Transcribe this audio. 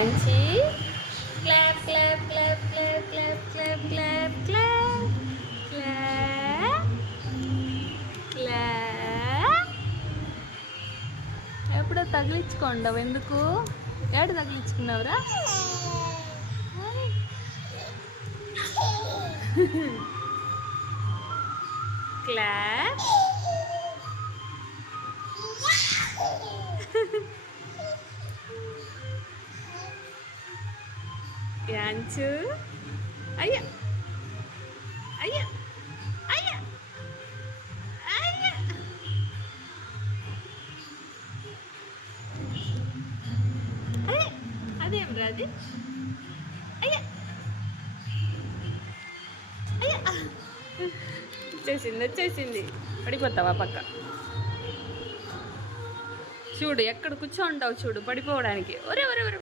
యాంచి clap clap clap clap clap clap clap clap clap clap. ఎప్పుడో తగిలించుకోండవు, ఎందుకు ఏడు తగిలించుకున్నావురా? క్లాప్ యాంచు అయ్యా అయ్యా అయ్యా అయ్యా. అయ్యా అదేం రాది. అయ్యా అయ్యా వచ్చేసింది వచ్చేసింది. పడిపోతావా పక్క? చూడు ఎక్కడ కూర్చో ఉంటావు చూడు, పడిపోవడానికి. ఒరే ఒరే ఒరే.